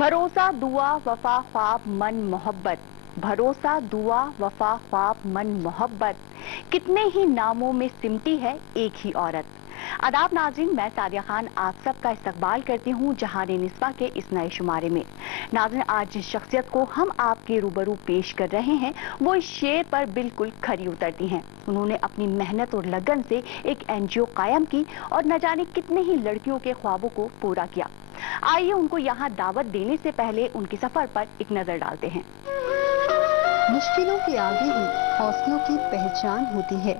भरोसा दुआ वफा ख्वाब मन मोहब्बत, भरोसा दुआ वफा ख्वाब मन मोहब्बत, कितने ही नामों में सिमटी है एक ही औरत। आदाब नाज़रीन, मैं सादिया खान आप सबका इस्तकबाल करती हूँ जहान निस्बा के इस नए शुमारे में। नाज़रीन, आज जिस शख्सियत को हम आपके रूबरू पेश कर रहे हैं वो इस शेर पर बिल्कुल खरी उतरती हैं। उन्होंने अपनी मेहनत और लगन से एक NGO कायम की और न जाने कितने ही लड़कियों के ख्वाबों को पूरा किया। आइए उनको यहाँ दावत देने से पहले उनके सफर पर एक नजर डालते हैं। मुश्किलों के आगे ही हौसलों की पहचान होती है।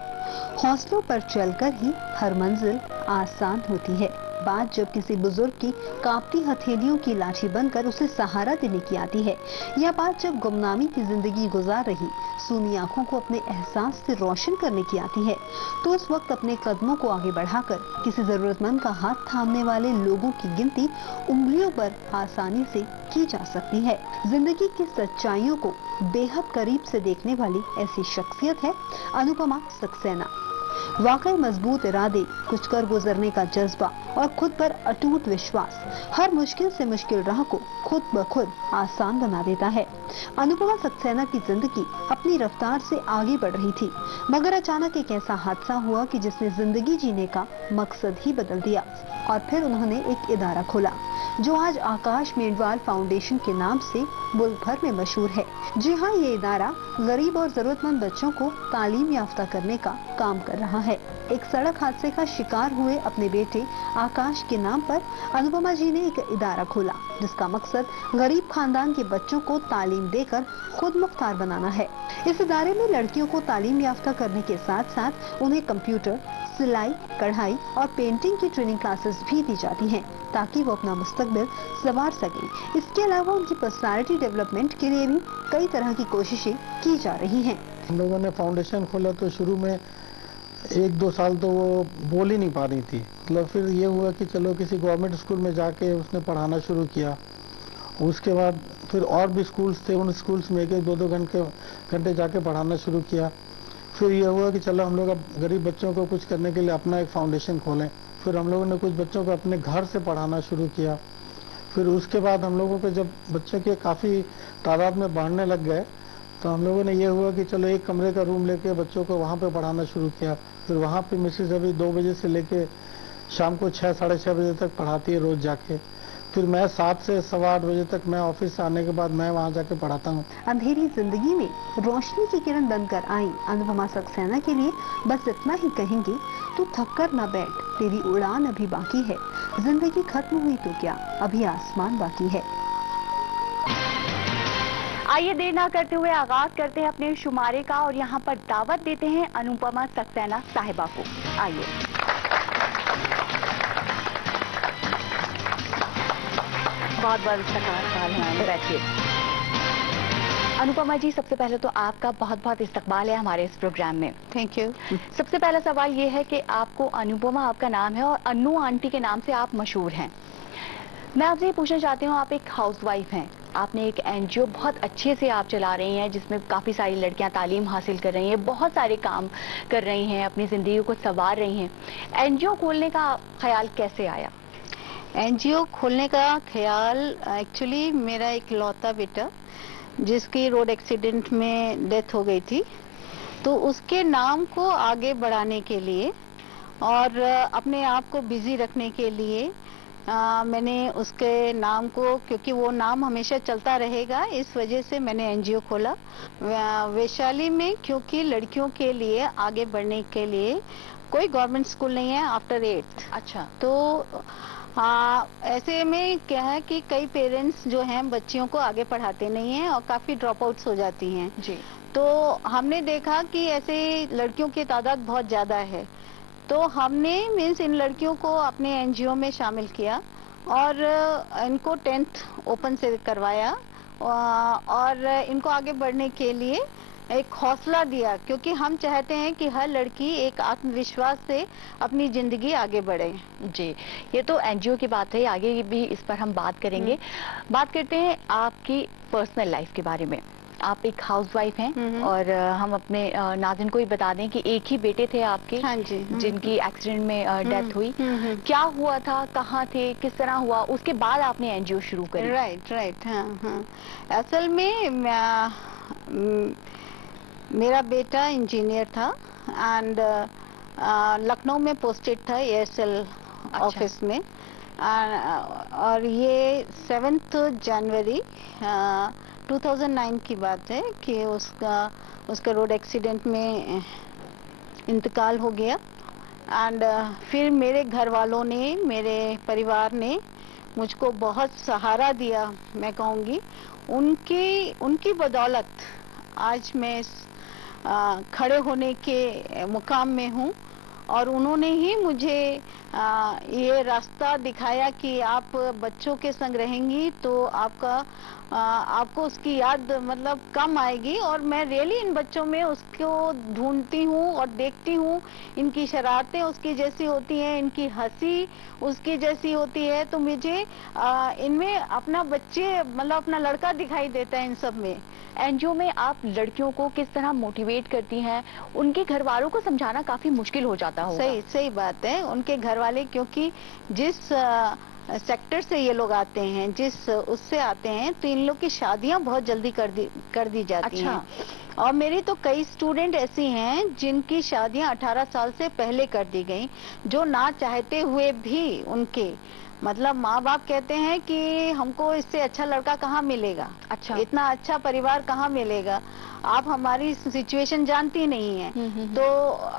हौसलों पर चलकर ही हर मंजिल आसान होती है। बात जब किसी बुजुर्ग की कांपती हथेलियों की लाठी बनकर उसे सहारा देने की आती है, या बात जब गुमनामी की जिंदगी गुजार रही सूनी आंखों को अपने एहसास से रोशन करने की आती है, तो उस वक्त अपने कदमों को आगे बढ़ाकर किसी जरूरतमंद का हाथ थामने वाले लोगों की गिनती उंगलियों पर आसानी से की जा सकती है। जिंदगी की सच्चाइयों को बेहद करीब से देखने वाली ऐसी शख्सियत है अनुपमा सक्सेना। वाकई मजबूत इरादे, कुछ कर गुजरने का जज्बा और खुद पर अटूट विश्वास हर मुश्किल से मुश्किल राह को खुद ब खुद आसान बना देता है। अनुपमा सक्सेना की जिंदगी अपनी रफ्तार से आगे बढ़ रही थी, मगर अचानक एक ऐसा हादसा हुआ कि जिसने जिंदगी जीने का मकसद ही बदल दिया। और फिर उन्होंने एक इदारा खोला जो आज आकाश मेंढवाल फाउंडेशन के नाम से मुल्क भर में मशहूर है। जी हाँ, ये इदारा गरीब और जरूरतमंद बच्चों को तालीम याफ्ता करने का काम कर रहा है। एक सड़क हादसे का शिकार हुए अपने बेटे आकाश के नाम पर अनुपमा जी ने एक इदारा खोला जिसका मकसद गरीब खानदान के बच्चों को तालीम देकर खुद मुख्तार बनाना है। इस इदारे में लड़कियों को तालीम याफ्ता करने के साथ साथ उन्हें कंप्यूटर, सिलाई, कढ़ाई और पेंटिंग की ट्रेनिंग क्लासेस भी दी जाती हैं ताकि वो अपना मुस्तकबिल संवार सकें। इसके अलावा उनकी पर्सनालिटी डेवलपमेंट के लिए भी कई तरह की कोशिशें की जा रही हैं। हम लोगों ने फाउंडेशन खोला तो शुरू में 1-2 साल तो वो बोल ही नहीं पा रही थी। मतलब फिर ये हुआ कि चलो किसी गवर्नमेंट स्कूल में जाके उसने पढ़ाना शुरू किया। उसके बाद फिर और भी स्कूल्स थे, उन स्कूल्स में 1-2 घंटे जाके पढ़ाना शुरू किया। फिर ये हुआ कि चलो हम लोग अब गरीब बच्चों को कुछ करने के लिए अपना एक फाउंडेशन खोलें। फिर हम लोगों ने कुछ बच्चों को अपने घर से पढ़ाना शुरू किया। फिर उसके बाद हम लोगों को जब बच्चों के काफ़ी तादाद में बढ़ने लग गए तो हम लोगों ने ये हुआ कि चलो एक कमरे का रूम लेके बच्चों को वहाँ पे पढ़ाना शुरू किया। फिर वहाँ पे मिसेज अभी 2 बजे से लेके शाम को 6 साढ़े 6 बजे तक पढ़ाती है रोज जाके। फिर मैं 7 से 8:15 बजे तक मैं ऑफिस से आने के बाद मैं वहाँ जाके पढ़ाता हूँ। अंधेरी जिंदगी में रोशनी की किरण बनकर आई अनुपमा सक्सेना के लिए बस इतना ही कहेंगे, तू थक कर न बैठ, तेरी उड़ान अभी बाकी है। जिंदगी खत्म हुई तो क्या, अभी आसमान बाकी है। आइए देर ना करते हुए आगाज करते हैं अपने शुमारे का और यहाँ पर दावत देते हैं अनुपमा सक्सेना साहिबा को। आइए। बहुत बहुत इस्तकबाल है, बैठिए। अनुपमा जी, सबसे पहले तो आपका बहुत बहुत इस्तकबाल है हमारे इस प्रोग्राम में। Thank you. सबसे पहला सवाल ये है कि आपको अनुपमा आपका नाम है और अन्नू आंटी के नाम से आप मशहूर हैं। मैं आपसे ये पूछना चाहती हूँ, आप एक हाउसवाइफ हैं, आपने एक NGO बहुत अच्छे से आप चला रही हैं जिसमें काफ़ी सारी लड़कियां तालीम हासिल कर रही हैं, बहुत सारे काम कर रही हैं, अपनी ज़िंदगी को संवार रही हैं। NGO खोलने का ख्याल कैसे आया? NGO खोलने का ख्याल एक्चुअली मेरा एक लौता बेटा जिसकी रोड एक्सीडेंट में डेथ हो गई थी, तो उसके नाम को आगे बढ़ाने के लिए और अपने आप को बिजी रखने के लिए मैंने उसके नाम को, क्योंकि वो नाम हमेशा चलता रहेगा, इस वजह से मैंने NGO खोला वैशाली में। क्योंकि लड़कियों के लिए आगे बढ़ने के लिए कोई गवर्नमेंट स्कूल नहीं है आफ्टर 8th। अच्छा। तो ऐसे में क्या है कि कई पेरेंट्स जो हैं बच्चियों को आगे पढ़ाते नहीं हैं और काफी ड्रॉप आउट्स हो जाती हैं जी। तो हमने देखा कि ऐसे लड़कियों की तादाद बहुत ज्यादा है, तो हमने मीन्स इन लड़कियों को अपने NGO में शामिल किया और इनको 10th ओपन से करवाया और इनको आगे बढ़ने के लिए एक हौसला दिया, क्योंकि हम चाहते हैं कि हर लड़की एक आत्मविश्वास से अपनी जिंदगी आगे बढ़े। जी, ये तो NGO की बात है, आगे भी इस पर हम बात करेंगे। बात करते हैं आपकी पर्सनल लाइफ के बारे में। आप एक हाउसवाइफ हैं और हम अपने नाज़रीन को ही बता दें कि एक ही बेटे थे आपके। हाँ जी। जिनकी एक्सीडेंट में डेथ हुई। क्या हुआ था, कहाँ थे, किस तरह हुआ, उसके बाद आपने एनजीओ शुरू करी? राइट। हाँ। असल में मेरा बेटा इंजीनियर था एंड लखनऊ में पोस्टेड था एयरसेल ऑफिस में। और ये 7 जनवरी 2009 की बात है कि उसका रोड एक्सीडेंट में इंतकाल हो गया। एंड फिर मेरे घर वालों ने, मेरे परिवार ने मुझको बहुत सहारा दिया, मैं कहूँगी। उनकी बदौलत आज मैं खड़े होने के मुकाम में हूँ। और उन्होंने ही मुझे ये रास्ता दिखाया कि आप बच्चों के संग रहेंगी तो आपको उसकी याद मतलब कम आएगी। और मैं रियली इन बच्चों में उसको ढूंढती हूँ और देखती हूँ। इनकी शरारतें उसकी जैसी होती हैं, इनकी हंसी उसकी जैसी होती है, तो मुझे इनमें अपना बच्चे मतलब अपना लड़का दिखाई देता है इन सब में। एनजीओ में आप लड़कियों को किस तरह मोटिवेट करती हैं? उनके घर वालों को समझाना काफी मुश्किल हो जाता होगा। सही बात है। उनके घर वाले, क्योंकि जिस सेक्टर से ये लोग आते हैं, जिस उससे आते हैं, तो इन लोग की शादियां बहुत जल्दी कर दी जाती हैं। और मेरी तो कई स्टूडेंट ऐसी हैं जिनकी शादियां 18 साल से पहले कर दी गई, जो ना चाहते हुए भी उनके मतलब माँ बाप कहते हैं कि हमको इससे अच्छा लड़का कहाँ मिलेगा, अच्छा, इतना अच्छा परिवार कहाँ मिलेगा, आप हमारी सिचुएशन जानती नहीं है। तो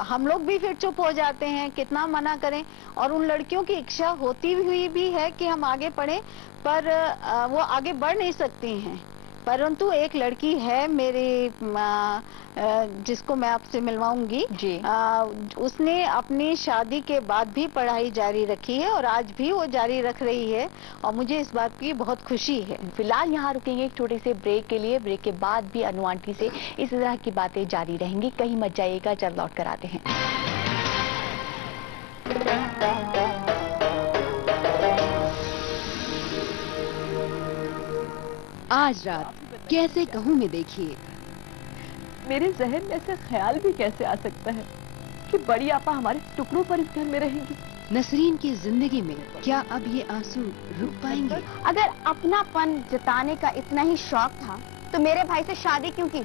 हम लोग भी फिर चुप हो जाते हैं, कितना मना करें। और उन लड़कियों की इच्छा होती हुई भी है कि हम आगे पढ़ें, पर वो आगे बढ़ नहीं सकती हैं। परंतु एक लड़की है मेरी जिसको मैं आपसे मिलवाऊंगी जी। उसने अपनी शादी के बाद भी पढ़ाई जारी रखी है और आज भी वो जारी रख रही है, और मुझे इस बात की बहुत खुशी है। फिलहाल यहाँ रुकेंगे एक छोटे से ब्रेक के लिए। ब्रेक के बाद भी अनु आंटी से इस तरह की बातें जारी रहेंगी, कहीं मत जाइएगा, जल्द लौट कर आते हैं। आज रात कैसे कहूँ में देखिए। मेरे जहन में ऐसा ख्याल भी कैसे आ सकता है कि बड़ी आपा हमारे टुकड़ों पर इस घर में रहेंगी। नसरीन की जिंदगी में क्या अब ये आंसू रुक पाएंगे? अगर अपनापन जताने का इतना ही शौक था तो मेरे भाई से शादी क्यों की?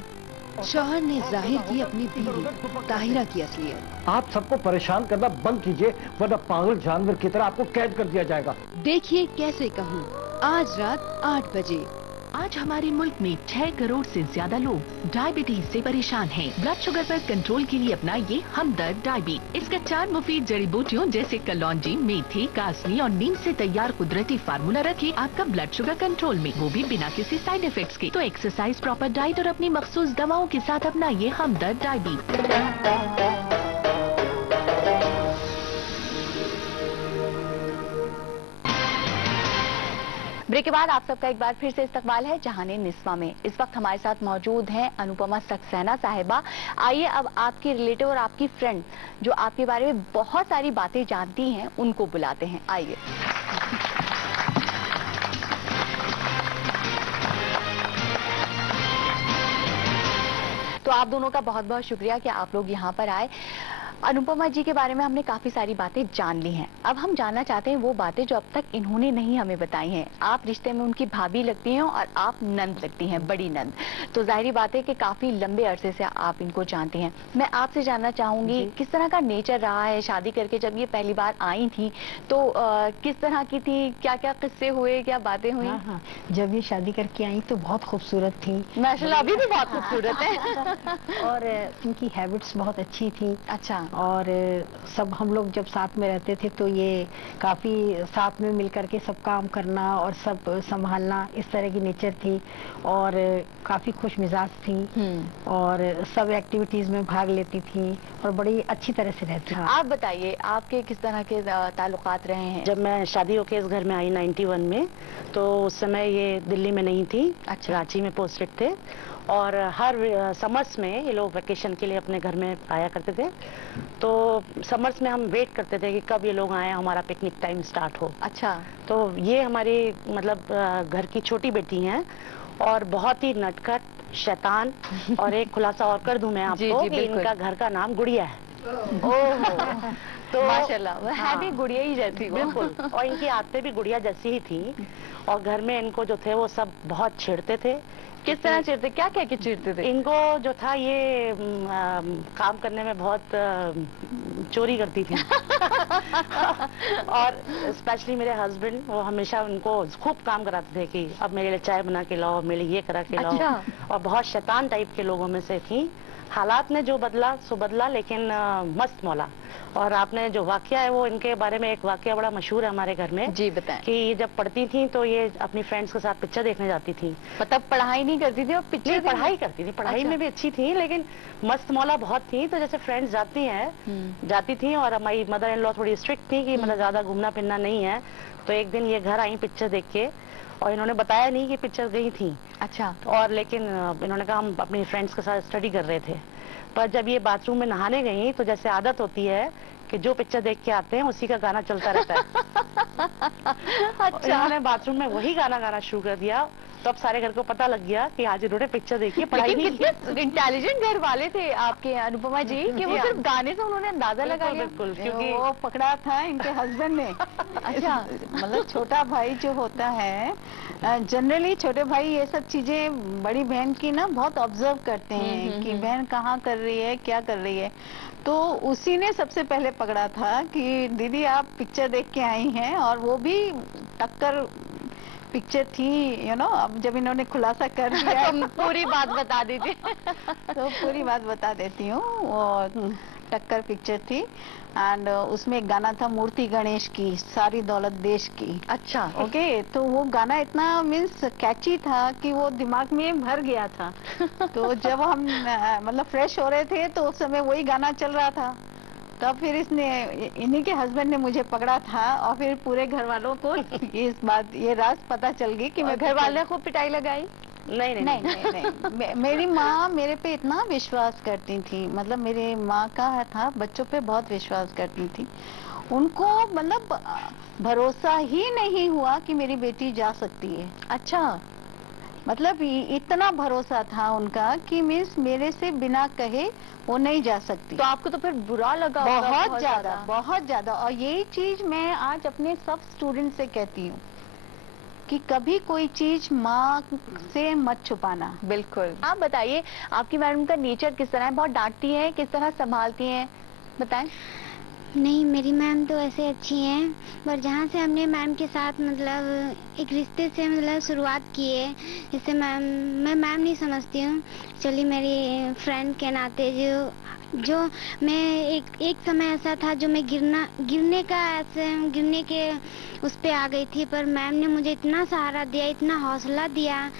शौहर ने जाहिर की अपनी बीवी ताहिरा की असलियत। आप सबको परेशान करना बंद कीजिए, वरना पागल जानवर की तरह आपको कैद कर दिया जाएगा। देखिए कैसे कहूँ, आज रात 8 बजे। आज हमारे मुल्क में 6 करोड़ से ज्यादा लोग डायबिटीज से परेशान हैं। ब्लड शुगर पर कंट्रोल के लिए अपनाइए हमदर्द डायबीट। इसका 4 मुफीद जड़ी बूटियों जैसे कलौंजी, मेथी, कासनी और नीम से तैयार कुदरती फार्मूला रखे आपका ब्लड शुगर कंट्रोल में, वो भी बिना किसी साइड इफेक्ट्स के। तो एक्सरसाइज, प्रॉपर डाइट और अपनी मखसूस दवाओं के साथ अपनाइए हमदर्द डायबीट। ब्रेक के बाद आप सबका एक बार फिर से इस्तकबाल है जहाने निस्वा में। इस वक्त हमारे साथ मौजूद हैं अनुपमा सक्सेना साहिबा। आइए अब आपकी रिलेटिव और आपकी फ्रेंड जो आपके बारे में बहुत सारी बातें जानती हैं उनको बुलाते हैं। आइए। तो आप दोनों का बहुत बहुत शुक्रिया कि आप लोग यहाँ पर आए। अनुपमा जी के बारे में हमने काफी सारी बातें जान ली हैं। अब हम जानना चाहते हैं वो बातें जो अब तक इन्होंने नहीं हमें बताई हैं। आप रिश्ते में उनकी भाभी लगती हैं और आप नंद लगती हैं, बड़ी नंद। तो जाहिर बात है कि काफी लंबे अरसे से आप इनको जानती हैं। मैं आपसे जानना चाहूंगी किस तरह का नेचर रहा है शादी करके? जब ये पहली बार आई थी तो किस तरह की थी, क्या क्या किस्से हुए, क्या बातें हुई? हाँ, जब ये शादी करके आई तो बहुत खूबसूरत थी माशाल्लाह, अभी भी बहुत खूबसूरत है। और इनकी हैबिट्स बहुत अच्छी थी। अच्छा। और सब हम लोग जब साथ में रहते थे तो ये काफी साथ में मिलकर के सब काम करना और सब संभालना, इस तरह की नेचर थी। और काफी खुश मिजाज थी और सब एक्टिविटीज में भाग लेती थी और बड़ी अच्छी तरह से रहती थी। आप बताइए आपके किस तरह के ताल्लुकात रहे हैं? जब मैं शादी होके इस घर में आई 91 में, तो उस समय ये दिल्ली में नहीं थी। अच्छा। रांची में पोस्टेड थे और हर समर्स में ये लोग वेकेशन के लिए अपने घर में आया करते थे। तो समर्स में हम वेट करते थे कि कब ये लोग आए, हमारा पिकनिक टाइम स्टार्ट हो। अच्छा। तो ये हमारी मतलब घर की छोटी बेटी हैं और बहुत ही नटखट, शैतान। और एक खुलासा और कर दूं मैं आपको कि इनका घर का नाम गुड़िया है। तो माशाल्लाह है भी गुड़िया ही जैसी वो। बिल्कुल, और इनकी आदतें भी गुड़िया जैसी ही थी। और घर में इनको जो थे वो सब बहुत छेड़ते थे। किस तरह चिढ़ते, क्या क्या के चिढ़ते थे? इनको जो था ये काम करने में बहुत चोरी करती थी। और स्पेशली मेरे हस्बैंड, वो हमेशा उनको खूब काम कराते थे कि अब मेरे लिए चाय बना के लाओ, मेरे लिए ये करा के लाओ। अच्छा। और बहुत शैतान टाइप के लोगों में से थी। हालात ने जो बदला सो बदला, लेकिन मस्त मौला। और आपने जो वाकया है वो इनके बारे में एक वाकया बड़ा मशहूर है हमारे घर में। जी बताएं। कि जब पढ़ती थी तो ये अपनी फ्रेंड्स के साथ पिक्चर देखने जाती थी। मतलब पढ़ाई नहीं करती थी और पिक्चर पढ़ाई करती थी, पढ़ाई में भी अच्छी थी, लेकिन मस्त मौला बहुत थी। तो जैसे फ्रेंड्स जाती हैं, जाती थी, और हमारी मदर इन लॉ थोड़ी स्ट्रिक्ट थी कि मतलब ज्यादा घूमना फिरना नहीं है। तो एक दिन ये घर आई पिक्चर देख के, और इन्होंने बताया नहीं कि पिक्चर गई थी। अच्छा। और लेकिन इन्होंने कहा हम अपनी फ्रेंड्स के साथ स्टडी कर रहे थे। पर जब ये बाथरूम में नहाने गई तो जैसे आदत होती है कि जो पिक्चर देख के आते हैं उसी का गाना चलता रहता है। अच्छा। इन्होंने बाथरूम में वही गाना गाना शुरू कर दिया। तो अब सारे घर को पता लग गया कि आज इन्होंने पिक्चर देखी, पढ़ाई नहीं की। कितने इंटेलिजेंट घर वाले थे आपके अनुपमा जी कि वो सिर्फ गाने से उन्होंने अंदाजा लगा लिया। बिल्कुल, क्योंकि वो पकड़ा था इनके हस्बैंड ने। अच्छा। मतलब छोटा भाई जो होता है, जनरली छोटे भाई ये सब चीजें बड़ी बहन की ना बहुत ऑब्जर्व करते हैं कि बहन कहाँ कर रही है, क्या कर रही है। तो उसी ने सबसे पहले पकड़ा था कि दीदी आप पिक्चर देख के आई हैं, और वो भी टक्कर पिक्चर थी, अब जब इन्होंने खुलासा कर दिया तो पूरी बात बता दीजिए। तो पूरी बात बता देती हूँ। और टक्कर पिक्चर थी, एंड उसमें एक गाना था मूर्ति गणेश की, सारी दौलत देश की। अच्छा। ओके। तो वो गाना इतना मीन्स कैची था कि वो दिमाग में भर गया था। तो जब हम मतलब फ्रेश हो रहे थे तो उस समय वही गाना चल रहा था। तब फिर इन्हीं के हस्बैंड ने मुझे पकड़ा था, और फिर पूरे घर वालों को ये राज पता चल गई कि मैं घर वाले को पिटाई लगाई। नहीं। मेरी माँ मेरे पे इतना विश्वास करती थी, मतलब मेरे माँ का था बच्चों पे बहुत विश्वास करती थी। उनको मतलब भरोसा ही नहीं हुआ कि मेरी बेटी जा सकती है। अच्छा। मतलब इतना भरोसा था उनका कि मीन्स मेरे से बिना कहे वो नहीं जा सकती। तो आपको तो फिर बुरा लगा होगा बहुत ज्यादा। और यही चीज मैं आज अपने सब स्टूडेंट से कहती हूँ कि कभी कोई चीज माँ से मत छुपाना। बिल्कुल। आप बताइए आपकी मैडम का नेचर किस तरह है? बहुत डांटती है, किस तरह संभालती हैं, बताएं। नहीं, मेरी मैम तो ऐसे अच्छी हैं, पर जहाँ से हमने मैम के साथ मतलब एक रिश्ते से मतलब शुरुआत की है, इससे मैं मैम नहीं समझती हूँ, चलिए मेरी फ्रेंड के नाते जो मैं एक समय ऐसा था जो मैं गिरने के उस पे आ गई थी, पर मैम ने मुझे इतना सहारा दिया, इतना हौसला दिया,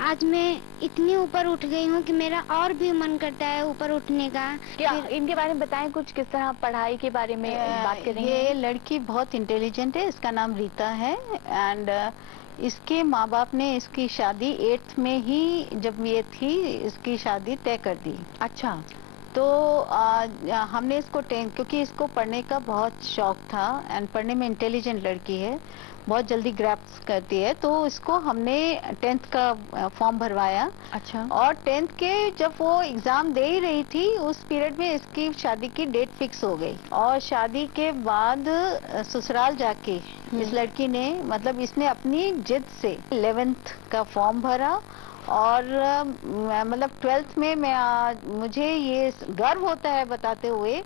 आज मैं इतनी ऊपर उठ गई हूँ कि मेरा और भी मन करता है ऊपर उठने का। क्या इनके बारे में बताएं कुछ, किस तरह पढ़ाई के बारे में बात करें? ये लड़की बहुत इंटेलिजेंट है, इसका नाम रीता है, एंड इसके माँ बाप ने इसकी शादी 8th में ही जब ये थी इसकी शादी तय कर दी। अच्छा। तो हमने इसको क्योंकि इसको पढ़ने का बहुत शौक था, एंड पढ़ने में इंटेलिजेंट लड़की है, बहुत जल्दी ग्रैप्स करती है, तो इसको हमने 10th का फॉर्म भरवाया। अच्छा। और 10th के जब वो एग्जाम दे ही रही थी उस पीरियड में इसकी शादी की डेट फिक्स हो गई। और शादी के बाद ससुराल जाके इस लड़की ने मतलब इसने अपनी जिद से 11th का फॉर्म भरा, और मतलब 12th में मुझे ये गर्व होता है बताते हुए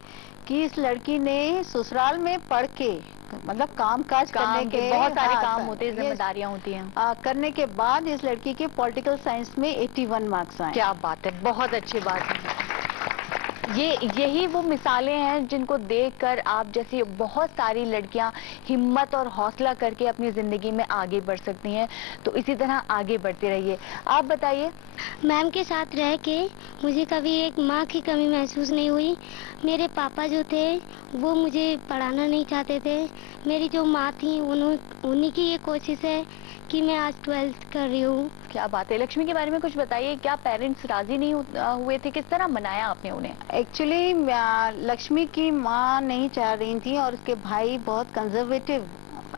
कि इस लड़की ने ससुराल में पढ़ के मतलब काम काज करने के बहुत सारे काम होते हैं, जिम्मेदारियां होती हैं, करने के बाद इस लड़की के पॉलिटिकल साइंस में 81 मार्क्स आए। क्या बात है, बहुत अच्छी बात है। यही वो मिसालें हैं जिनको देखकर आप जैसी बहुत सारी लड़कियां हिम्मत और हौसला करके अपनी जिंदगी में आगे बढ़ सकती हैं। तो इसी तरह आगे बढ़ते रहिए। आप बताइए। मैम के साथ रह के मुझे कभी एक माँ की कमी महसूस नहीं हुई। मेरे पापा जो थे वो मुझे पढ़ाना नहीं चाहते थे, मेरी जो माँ थी उन्हीं की ये कोशिश है कि मैं आज 12th कर रही हूँ। क्या बात है। लक्ष्मी के बारे में कुछ बताइए, क्या पेरेंट्स राजी नहीं हुए थे, किस तरह मनाया आपने उन्हें? एक्चुअली लक्ष्मी की माँ नहीं चाह रही थी और उसके भाई बहुत कंजर्वेटिव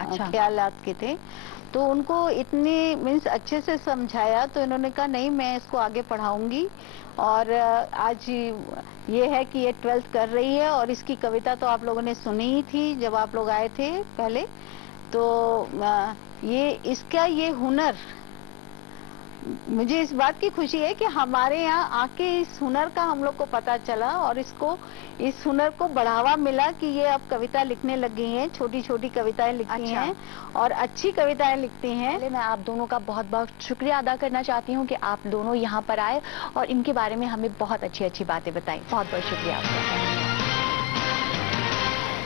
अच्छा। ख्यालात के थे, तो उनको इतनी मीन्स अच्छे से समझाया तो इन्होंने कहा नहीं मैं इसको आगे पढ़ाऊंगी। और आज ये है कि ये 12th कर रही है और इसकी कविता तो आप लोगों ने सुनी ही थी जब आप लोग आए थे पहले। तो ये इसका ये हुनर, मुझे इस बात की खुशी है कि हमारे यहाँ आके इस हुनर का हम लोग को पता चला और इस हुनर को बढ़ावा मिला कि ये अब कविता लिखने लग गई हैं, छोटी छोटी कविताएं लिखती हैं और अच्छी कविताएं लिखती हैं। मैं आप दोनों का बहुत बहुत शुक्रिया अदा करना चाहती हूँ कि आप दोनों यहाँ पर आए और इनके बारे में हमें बहुत अच्छी अच्छी बातें बताई। बहुत बहुत शुक्रिया आपका।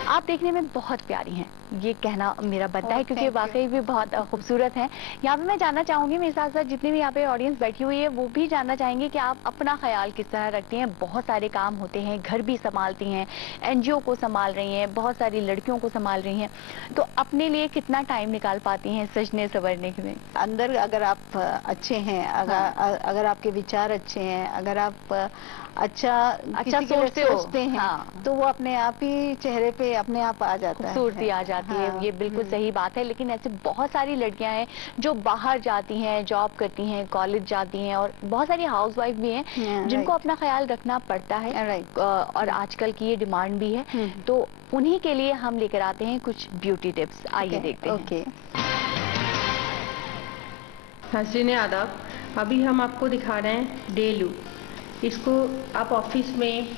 आप देखने में बहुत प्यारी हैं, ये कहना मेरा बनता है क्योंकि वाकई भी बहुत खूबसूरत हैं। यहाँ पे मैं जानना चाहूंगी, मेरे साथ साथ जितनी भी यहाँ पे ऑडियंस बैठी हुई है वो भी जानना चाहेंगे कि आप अपना ख्याल किस तरह रखती हैं। बहुत सारे काम होते हैं, घर भी संभालती हैं, NGO को संभाल रही हैं, बहुत सारी लड़कियों को संभाल रही हैं, तो अपने लिए कितना टाइम निकाल पाती हैं सजने संवरने में? अंदर अगर आप अच्छे हैं, अगर आपके विचार अच्छे हैं, अगर आप अच्छा सोचते हैं तो वो अपने आप ही चेहरे पे अपने आप आ जाता है, खूबसूरती आ जाती है। ये बिल्कुल सही बात है। लेकिन ऐसे बहुत सारी लड़कियां हैं जो बाहर जाती हैं, जॉब करती हैं, कॉलेज जाती हैं और बहुत सारी हाउसवाइफ भी हैं जिनको अपना ख्याल रखना पड़ता है और आजकल की ये डिमांड भी है। तो उन्हीं के लिए हम लेकर आते हैं कुछ ब्यूटी टिप्स। आइए देखते हैं। हसीने आदाब, अभी हम आपको दिखा रहे हैं डे लुक। इसको आप ऑफिस में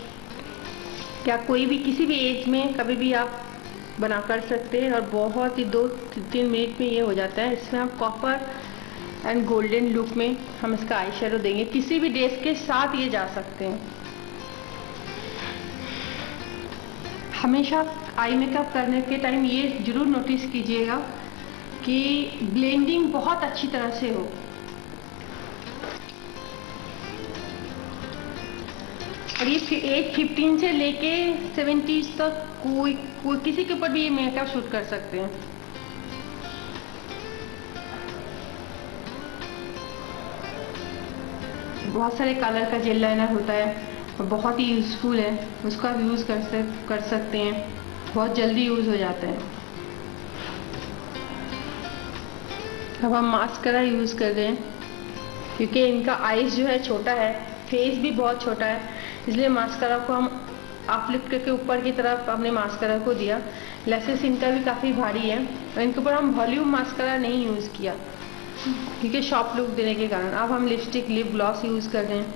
या कोई भी किसी भी एज में कभी भी आप बना कर सकते हैं और बहुत ही 2-3 मिनट में ये हो जाता है। इसमें हम कॉपर एंड गोल्डन लुक में हम इसका आई शेडो देंगे, किसी भी ड्रेस के साथ ये जा सकते हैं। हमेशा आई मेकअप करने के टाइम ये जरूर नोटिस कीजिएगा कि ब्लेंडिंग बहुत अच्छी तरह से हो। और ये एज 15 से लेके 70 तक कोई किसी के ऊपर भी ये मेकअप शूट कर सकते हैं। बहुत सारे कलर का जेल लाइनर होता है और बहुत ही यूजफुल है, उसका आप यूज कर सकते हैं, बहुत जल्दी यूज हो जाता है। अब हम मास्करा यूज कर रहे हैं क्योंकि इनका आईज जो है छोटा है, फेस भी बहुत छोटा है, इसलिए मास्करा को हम अपलिफ्ट करके ऊपर की तरफ हमने मास्करा को दिया। लेसेस इनका भी काफी भारी है और इनके ऊपर हम वॉल्यूम मास्करा नहीं यूज किया क्योंकि शॉर्प लुक देने के कारण। अब हम लिपस्टिक, लिप ग्लॉस यूज कर रहे हैं।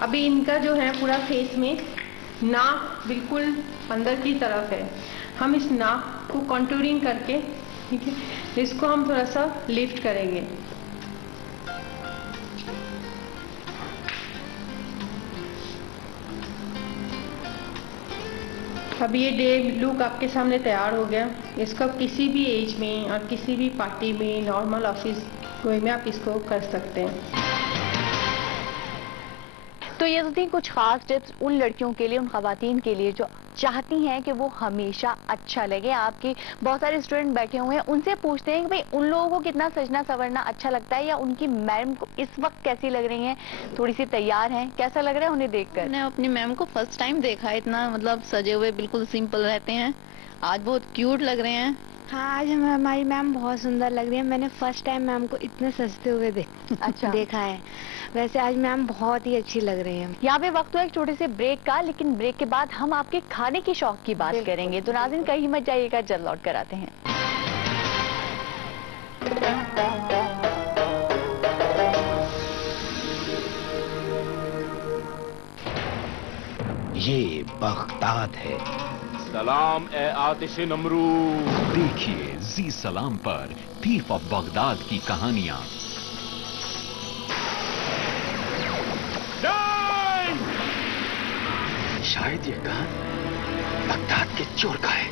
अभी इनका जो है पूरा फेस में नाक बिल्कुल अंदर की तरफ है, हम इस नाक को कॉन्टूरिंग करके, ठीक है, इसको हम थोड़ा सा लिफ्ट करेंगे। अब ये डे लुक आपके सामने तैयार हो गया। इसको किसी भी एज में और किसी भी पार्टी में, नॉर्मल ऑफिस कोई में आप इसको कर सकते हैं। तो ये तो थी कुछ खास टिप्स उन लड़कियों के लिए, उन खवातीन के लिए जो चाहती हैं कि वो हमेशा अच्छा लगे। आपके बहुत सारे स्टूडेंट बैठे हुए हैं, उनसे पूछते हैं कि भाई उन लोगों को कितना सजना संवरना अच्छा लगता है या उनकी मैम को इस वक्त कैसी लग रही हैं, थोड़ी सी तैयार हैं, कैसा लग रहा है उन्हें देखकर? मैंने अपनी मैम को फर्स्ट टाइम देखा है, इतना मतलब सजे हुए बिल्कुल सिंपल रहते हैं, आज बहुत क्यूट लग रहे हैं। हाँ, आज हमारी मैम बहुत सुंदर लग रही है। मैंने फर्स्ट टाइम मैम को इतने सजते हुए देखा है। वैसे आज मैम बहुत ही अच्छी लग रही है। यहाँ पे वक्त हुआ एक छोटे से ब्रेक का, लेकिन ब्रेक के बाद हम आपके खाने की शौक की बात करेंगे। तो नाज़रीन कहीं मत जाइएगा, जल्द लौट कर आते हैं। ये बगदाद है। सलाम ए आतिश नमरू। देखिए जी सलाम पर थीफ ऑफ बगदाद की कहानियां। शायद ये कान बगदाद के चोर का है।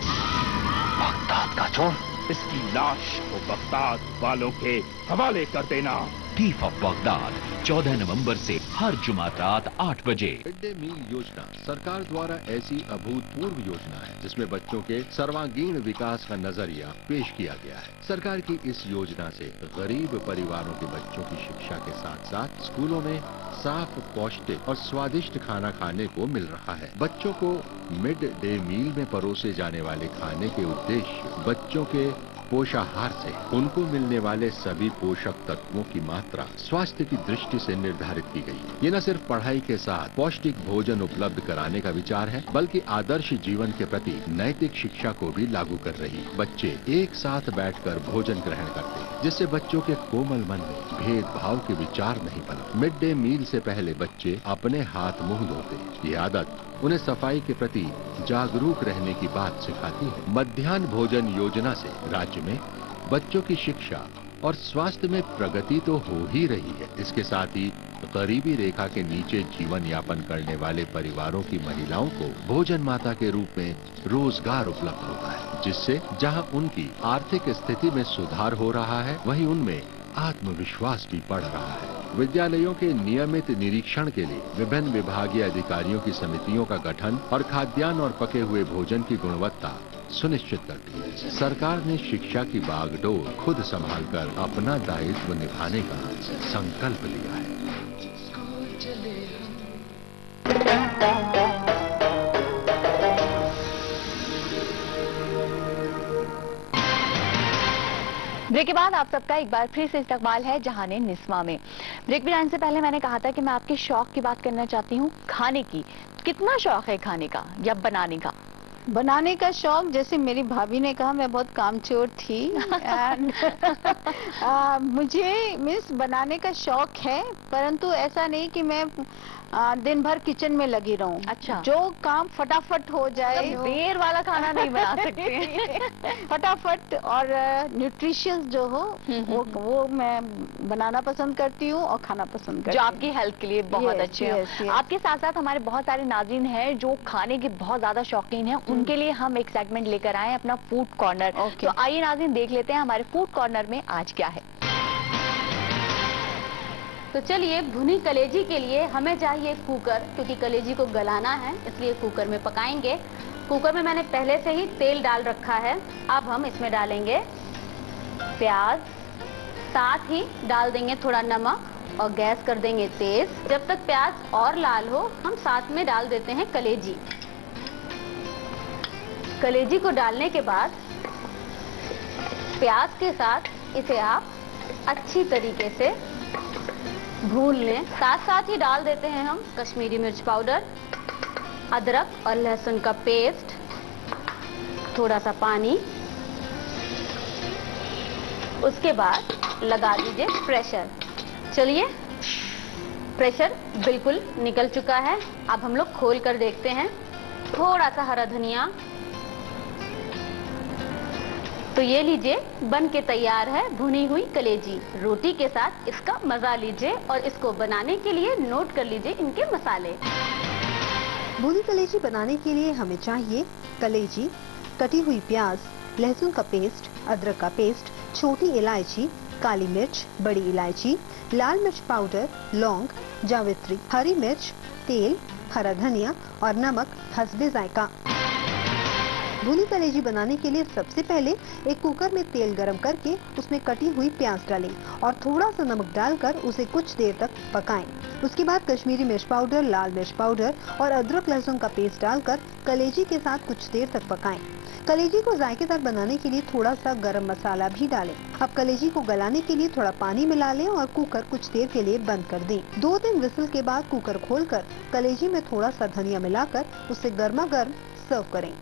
बगदाद का चोर इसकी लाश को बगदाद वालों के हवाले कर देना। थीफ ऑफ बगदाद 14 नवंबर से हर जुमा रात 8 बजे। मिड डे मील योजना सरकार द्वारा ऐसी अभूतपूर्व योजना है जिसमें बच्चों के सर्वांगीण विकास का नजरिया पेश किया गया है। सरकार की इस योजना से गरीब परिवारों के बच्चों की शिक्षा के साथ साथ स्कूलों में साफ, पौष्टिक और स्वादिष्ट खाना खाने को मिल रहा है। बच्चों को मिड डे मील में परोसे जाने वाले खाने के उद्देश्य बच्चों के पोषाहार से उनको मिलने वाले सभी पोषक तत्वों की मात्रा स्वास्थ्य की दृष्टि से निर्धारित की गई। ये न सिर्फ पढ़ाई के साथ पौष्टिक भोजन उपलब्ध कराने का विचार है, बल्कि आदर्श जीवन के प्रति नैतिक शिक्षा को भी लागू कर रही है। बच्चे एक साथ बैठकर भोजन ग्रहण करते हैं, जिससे बच्चों के कोमल मन में भेदभाव के विचार नहीं पनपते। मिड डे मील से पहले बच्चे अपने हाथ मुंह धोते हैं। ये आदत उन्हें सफाई के प्रति जागरूक रहने की बात सिखाती है। मध्याह्न भोजन योजना से राज्य में बच्चों की शिक्षा और स्वास्थ्य में प्रगति तो हो ही रही है, इसके साथ ही गरीबी रेखा के नीचे जीवन यापन करने वाले परिवारों की महिलाओं को भोजन माता के रूप में रोजगार उपलब्ध होता है, जिससे जहां उनकी आर्थिक स्थिति में सुधार हो रहा है, वहीं उनमें आत्मविश्वास भी बढ़ रहा है। विद्यालयों के नियमित निरीक्षण के लिए विभिन्न विभागीय अधिकारियों की समितियों का गठन और खाद्यान्न और पके हुए भोजन की गुणवत्ता सुनिश्चित करती है। सरकार ने शिक्षा की बागडोर खुद संभालकर अपना दायित्व निभाने का संकल्प लिया है। ब्रेक के बाद आप सबका एक बार फिर से इस्तकबाल है जहाने निस्वा में। ब्रेक भी आने से पहले मैंने कहा था कि मैं आपके शौक की बात करना चाहती हूँ, खाने की। कितना शौक है खाने का या बनाने का? बनाने का शौक, जैसे मेरी भाभी ने कहा, मैं बहुत कामचोर थी एंड मुझे मीन्स बनाने का शौक है, परंतु ऐसा नहीं कि मैं दिन भर किचन में लगी रहूं। अच्छा, जो काम फटाफट हो जाए, देर वाला खाना नहीं बना सकते फटाफट और न्यूट्रिशियस जो हो वो मैं बनाना पसंद करती हूँ और खाना पसंद करती जो हूँ, आपकी हेल्थ के लिए बहुत अच्छे हैं। आपके साथ साथ हमारे बहुत सारे नाज़रीन हैं जो खाने के बहुत ज्यादा शौकीन हैं, उनके लिए हम एक सेगमेंट लेकर आए अपना फूड कॉर्नर। तो आइए नाज़रीन देख लेते हैं हमारे फूड कॉर्नर में आज क्या है। तो चलिए, भुनी कलेजी के लिए हमें चाहिए कुकर, क्योंकि कलेजी को गलाना है, इसलिए कुकर में पकाएंगे। कुकर में मैंने पहले से ही तेल डाल रखा है। अब हम इसमें डालेंगे प्याज, साथ ही डाल देंगे थोड़ा नमक और गैस कर देंगे तेज। जब तक प्याज और लाल हो, हम साथ में डाल देते हैं कलेजी। कलेजी को डालने के बाद प्याज के साथ इसे आप अच्छी तरीके से भून लें। साथ साथ ही डाल देते हैं हम कश्मीरी मिर्च पाउडर, अदरक और लहसुन का पेस्ट, थोड़ा सा पानी। उसके बाद लगा दीजिए प्रेशर। चलिए, प्रेशर बिल्कुल निकल चुका है। अब हम लोग खोल कर देखते हैं। थोड़ा सा हरा धनिया। तो ये लीजिए, बन के तैयार है भुनी हुई कलेजी। रोटी के साथ इसका मजा लीजिए और इसको बनाने के लिए नोट कर लीजिए इनके मसाले। भुनी कलेजी बनाने के लिए हमें चाहिए कलेजी, कटी हुई प्याज, लहसुन का पेस्ट, अदरक का पेस्ट, छोटी इलायची, काली मिर्च, बड़ी इलायची, लाल मिर्च पाउडर, लौंग, जावित्री, हरी मिर्च, तेल, हरा धनिया और नमक हस्बे जायका। भुनी कलेजी बनाने के लिए सबसे पहले एक कुकर में तेल गरम करके उसमें कटी हुई प्याज डालें और थोड़ा सा नमक डालकर उसे कुछ देर तक पकाएं। उसके बाद कश्मीरी मिर्च पाउडर, लाल मिर्च पाउडर और अदरक लहसुन का पेस्ट डालकर कलेजी के साथ कुछ देर तक पकाएं। कलेजी को जायकेदार बनाने के लिए थोड़ा सा गरम मसाला भी डालें। अब कलेजी को गलाने के लिए थोड़ा पानी मिला लें और कुकर कुछ देर के लिए बंद कर दें। 2-3 विसल के बाद कुकर खोलकर कलेजी में थोड़ा सा धनिया मिलाकर उसे गर्मा गर्म सर्व करें।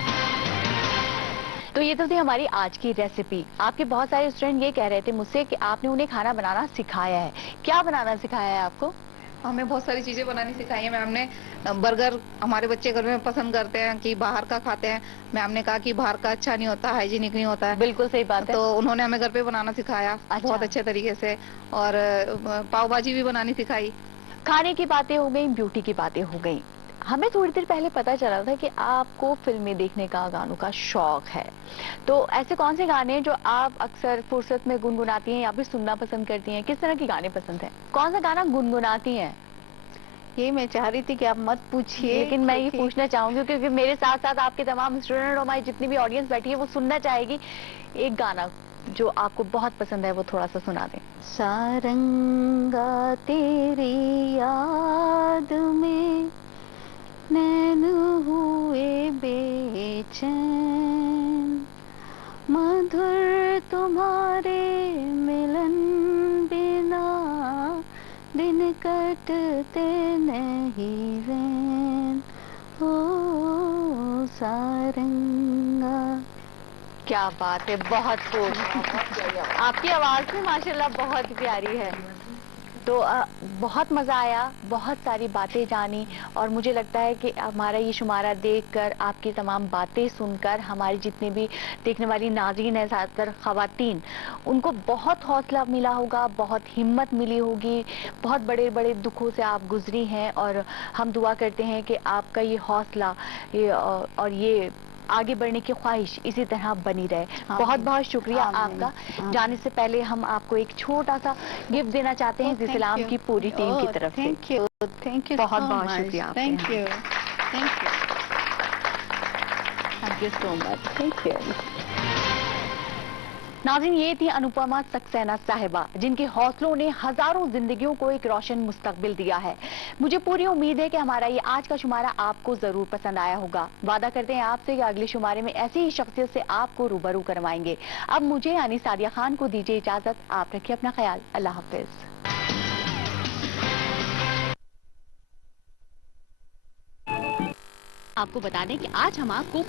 तो ये तो थी हमारी आज की रेसिपी। आपके बहुत सारे स्टूडेंट ये कह रहे थे मुझसे कि आपने उन्हें खाना बनाना सिखाया है। क्या बनाना सिखाया है आपको? हमें बहुत सारी चीजें बनानी सिखाई है मैम ने। बर्गर हमारे बच्चे घर में पसंद करते हैं कि बाहर का खाते हैं। मैम ने कहा कि बाहर का अच्छा नहीं होता, हाइजीनिक नहीं होता है। बिल्कुल सही बात है। तो उन्होंने हमें घर पे बनाना सिखाया बहुत अच्छे तरीके से, और पाव भाजी भी बनानी सिखाई। खाने की बातें हो गई, ब्यूटी की बातें हो गई। हमें थोड़ी देर पहले पता चला था कि आपको फिल्में देखने का, गानों का शौक है, तो ऐसे कौन से गाने जो आप अक्सर फुर्सत में गुनगुनाती हैं या फिर सुनना पसंद करती हैं? किस तरह के गाने पसंद हैं? कौन सा गाना गुनगुनाती हैं? ये मैं चाह रही थी कि आप मत पूछिए, लेकिन मैं ये पूछना चाहूंगी क्योंकि मेरे साथ साथ आपके तमाम स्टूडेंट और हमारी जितनी भी ऑडियंस बैठी है वो सुनना चाहेगी। एक गाना जो आपको बहुत पसंद है वो थोड़ा सा सुना दें। सारंगा तेरी याद में नैन हुए बेचैन, मधुर तुम्हारे मिलन बिना दिन कटते नहीं रैन, ओ सारंगा। क्या बात है, बहुत खूब। आपकी आवाज भी माशाल्लाह बहुत प्यारी है। तो बहुत मजा आया, बहुत सारी बातें जानी और मुझे लगता है कि हमारा ये शुमारा देखकर, आपकी तमाम बातें सुनकर हमारी जितने भी देखने वाली नाज़रीन है, ज़्यादातर ख़वातीन, उनको बहुत हौसला मिला होगा, बहुत हिम्मत मिली होगी। बहुत बड़े बड़े दुखों से आप गुजरी हैं और हम दुआ करते हैं कि आपका ये हौसला और ये आगे बढ़ने की ख्वाहिश इसी तरह बनी रहे। बहुत बहुत शुक्रिया आपका। जाने से पहले हम आपको एक छोटा सा गिफ्ट देना चाहते हैं जी सलाम की पूरी टीम की तरफ से। थैंक यू बहुत बहुत शुक्रिया। Thank you so much. Thank you. नाज़रीन, ये थी अनुपमा सक्सेना साहिबा, जिनके हौसलों ने हजारों जिंदगियों को एक रोशन मुस्तकबिल दिया है। मुझे पूरी उम्मीद है कि हमारा ये आज का शुमारा आपको जरूर पसंद आया होगा। वादा करते हैं आपसे कि अगले शुमारे में ऐसी ही शख्सियत से आपको रूबरू करवाएंगे। अब मुझे यानी सादिया खान को दीजिए इजाजत। आप रखिए अपना ख्याल। अल्लाह हाफिज। आपको बता दें कि आज हम आपको